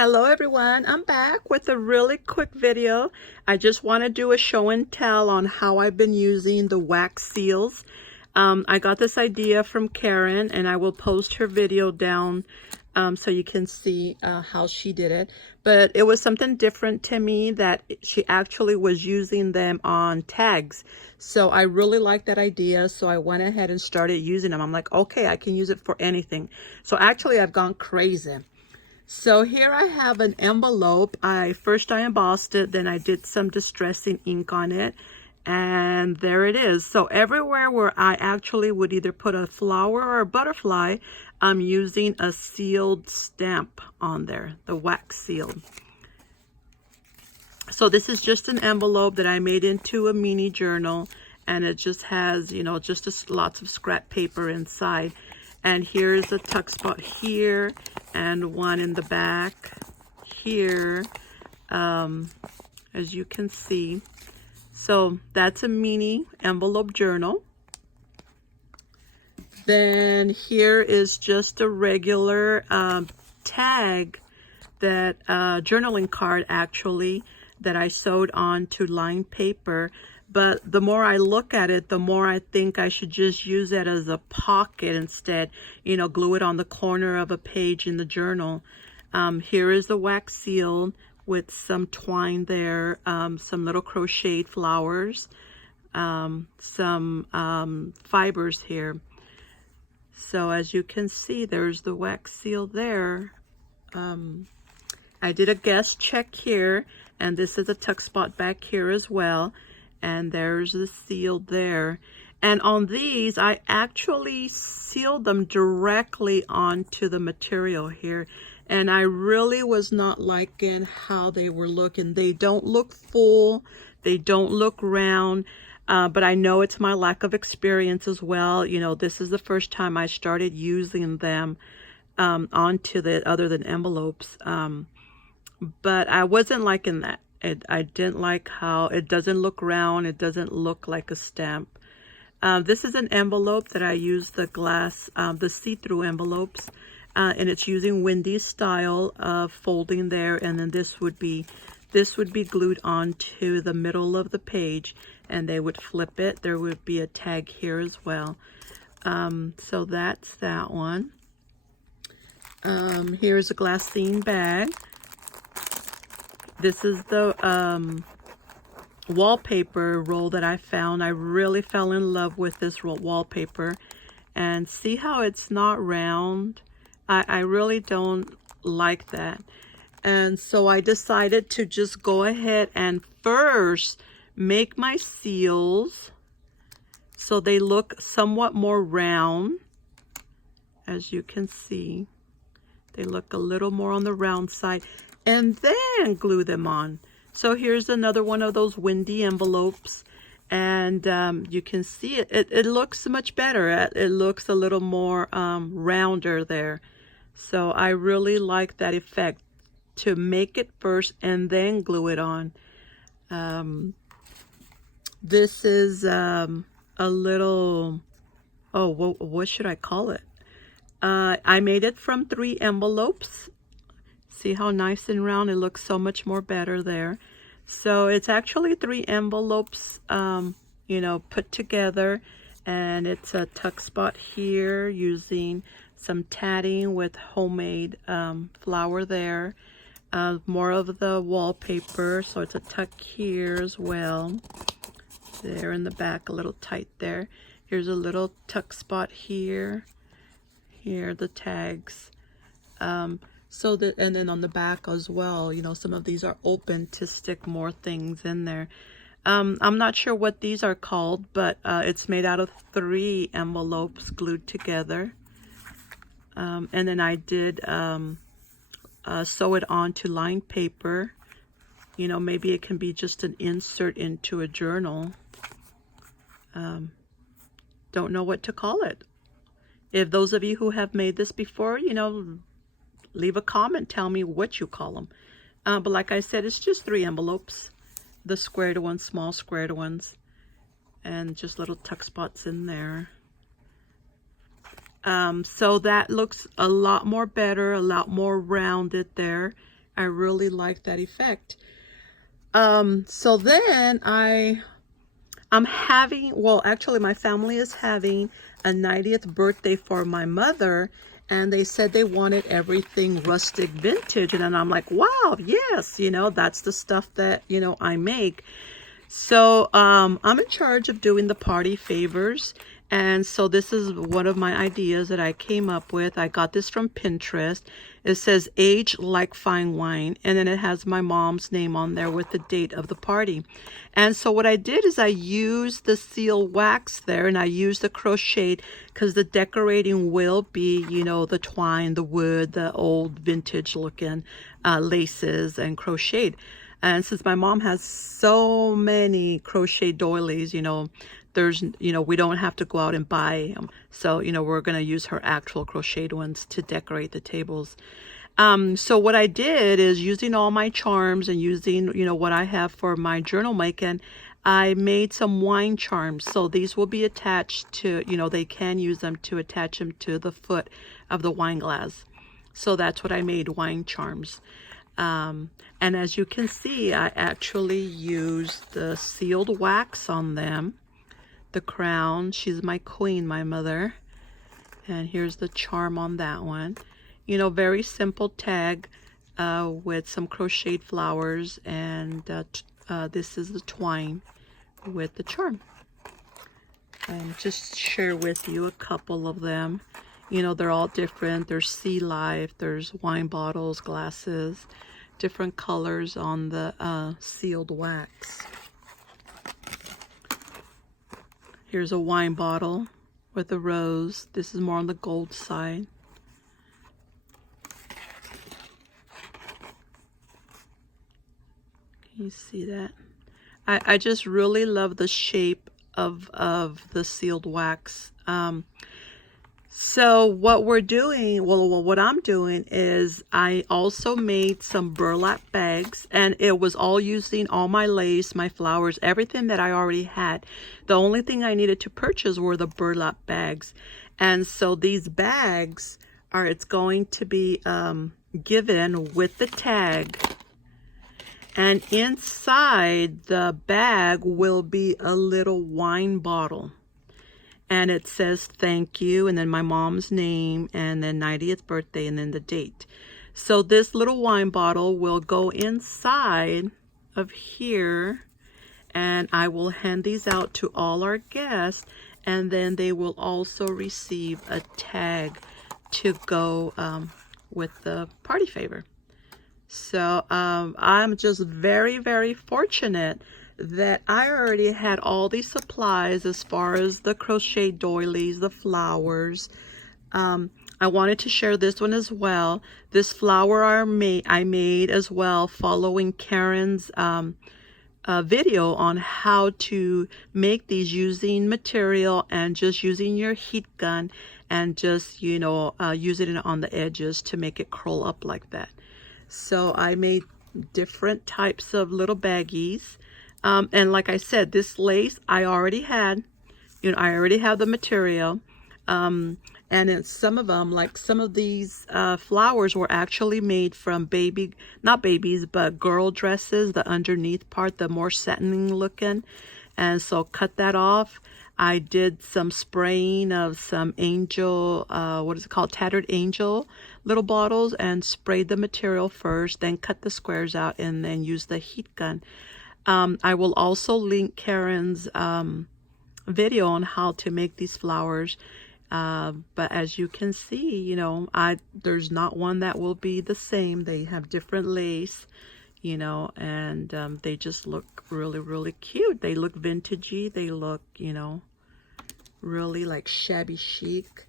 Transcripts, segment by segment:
Hello everyone, I'm back with a really quick video. I just want to do a show and tell on how I've been using the wax seals. I got this idea from Karen and I will post her video down so you can see how she did it. But it was something different to me that she actually was using them on tags. So I really liked that idea. So I went ahead and started using them. I'm like, okay, I can use it for anything. So actually I've gone crazy. So here I have an envelope. I embossed it, then I did some distressing ink on it, and there it is. So everywhere where I actually would either put a flower or a butterfly, I'm using a sealed stamp on there, the wax sealed. So this is just an envelope that I made into a mini journal, and it just has, you know, lots of scrap paper inside. And here's a tuck spot here and one in the back here, as you can see. So that's a mini envelope journal. Then here is just a regular tag, that journaling card actually, that I sewed on to lined paper. But the more I look at it, the more I think I should just use it as a pocket instead. You know, glue it on the corner of a page in the journal. Here is the wax seal with some twine there, some little crocheted flowers, some fibers here. So as you can see, there's the wax seal there. I did a guest check here, and this is a tuck spot back here as well. And there's the seal there. And on these, I actually sealed them directly onto the material here. And I really was not liking how they were looking. They don't look full. They don't look round. But I know it's my lack of experience as well. You know, this is the first time I started using them onto the other than envelopes. But I wasn't liking that. I didn't like how it doesn't look round. It doesn't look like a stamp. This is an envelope that I use the glass, the see-through envelopes, and it's using Wendy's style of folding there. And then this would be glued onto the middle of the page, and they would flip it. There would be a tag here as well. So that's that one. Here's a glassine bag. This is the wallpaper roll that I found. I really fell in love with this wallpaper. And see how it's not round? I really don't like that. And so I decided to just go ahead and first make my seals so they look somewhat more round. As you can see, they look a little more on the round side. And then glue them on. So here's another one of those Wendy envelopes, and you can see it looks much better. It looks a little more rounder there. So I really like that effect, to make it first and then glue it on. This is a little, oh, what should I call it? I made it from 3 envelopes. See how nice and round? It looks so much more better there. So it's actually 3 envelopes, you know, put together. And it's a tuck spot here using some tatting with homemade flower there. More of the wallpaper. So it's a tuck here as well. There in the back, a little tight there. Here's a little tuck spot here. Here, the tags. So that, and then on the back as well, you know, some of these are open to stick more things in there. I'm not sure what these are called, but it's made out of 3 envelopes glued together. And then I did sew it onto lined paper. You know, maybe it can be just an insert into a journal. Don't know what to call it. If those of you who have made this before, you know, leave a comment, tell me what you call them. But like I said, it's just 3 envelopes. The squared ones, small squared ones. And just little tuck spots in there. So that looks a lot more better, a lot more rounded there. I really like that effect. So then I'm having, well, actually my family is having a 90th birthday for my mother, and they said they wanted everything rustic vintage. And then I'm like, wow, yes, you know, that's the stuff that, you know, I make. So I'm in charge of doing the party favors. And so this is one of my ideas that I came up with. I got this from Pinterest. It says age like fine wine. And then it has my mom's name on there with the date of the party. And so what I did is I used the seal wax there, and I used the crocheted because the decorating will be, you know, the twine, the wood, the old vintage looking laces and crocheted. And since my mom has so many crochet doilies, you know, there's, you know, we don't have to go out and buy them. So, you know, we're going to use her actual crocheted ones to decorate the tables. So what I did is, using all my charms and using, you know, what I have for my journal making, I made some wine charms. So these will be attached to, you know, they can use them to attach them to the foot of the wine glass. So that's what I made, wine charms. And as you can see, I actually used the sealed wax on them. The crown, she's my queen, my mother. And here's the charm on that one. You know, very simple tag with some crocheted flowers. And this is the twine with the charm. And just share with you a couple of them. You know, they're all different. There's sea life, there's wine bottles, glasses, different colors on the sealed wax. Here's a wine bottle with a rose. This is more on the gold side. Can you see that? I just really love the shape of the sealed wax. So what we're doing, well, what I'm doing is I also made some burlap bags, and it was all using all my lace, my flowers, everything that I already had. The only thing I needed to purchase were the burlap bags. And so these bags are, it's going to be given with the tag. And inside the bag will be a little wine bottle. And it says thank you, and then my mom's name, and then 90th birthday, and then the date. So this little wine bottle will go inside of here, and I will hand these out to all our guests, and then they will also receive a tag to go with the party favor. So I'm just very, very fortunate that I already had all these supplies as far as the crochet doilies, the flowers. I wanted to share this one as well. This flower I made as well, following Karen's video on how to make these using material and just using your heat gun, and just, you know, using it on the edges to make it curl up like that. So I made different types of little baggies. And like I said, this lace I already had, you know, I already have the material. And in some of them, like some of these flowers were actually made from not babies, but girl dresses, the underneath part, the more satin looking. And so cut that off. I did some spraying of some angel, what is it called? Tattered angel little bottles, and sprayed the material first, then cut the squares out, and then use the heat gun. I will also link Karen's video on how to make these flowers. But as you can see, you know, there's not one that will be the same. They have different lace, you know, and they just look really, really cute. They look vintagey. They look, you know, really like shabby chic.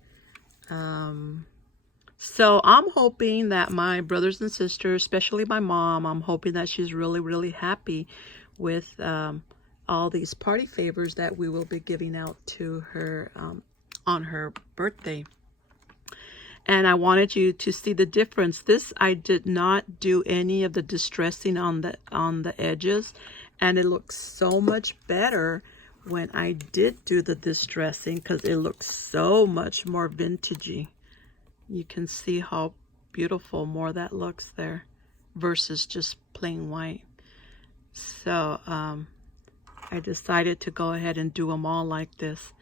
So I'm hoping that my brothers and sisters, especially my mom, I'm hoping that she's really, really happy with all these party favors that we will be giving out to her on her birthday. And I wanted you to see the difference. This, I did not do any of the distressing on the edges, and it looks so much better when I did do the distressing, because it looks so much more vintagey. You can see how beautiful more that looks there. versus just plain white. So I decided to go ahead and do them all like this.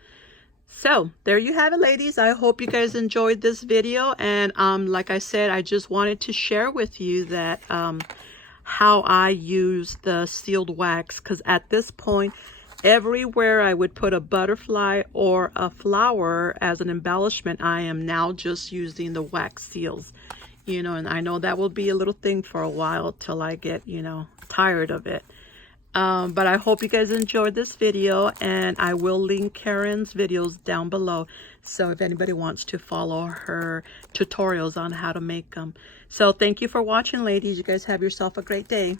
So there you have it, ladies. I hope you guys enjoyed this video, and like I said, I just wanted to share with you that how I use the sealed wax, because at this point, everywhere I would put a butterfly or a flower as an embellishment, I am now just using the wax seals, you know, and I know that will be a little thing for a while till I get, you know, tired of it. But I hope you guys enjoyed this video, and I will link Karen's videos down below, so if anybody wants to follow her tutorials on how to make them. So thank you for watching, ladies. You guys have yourself a great day.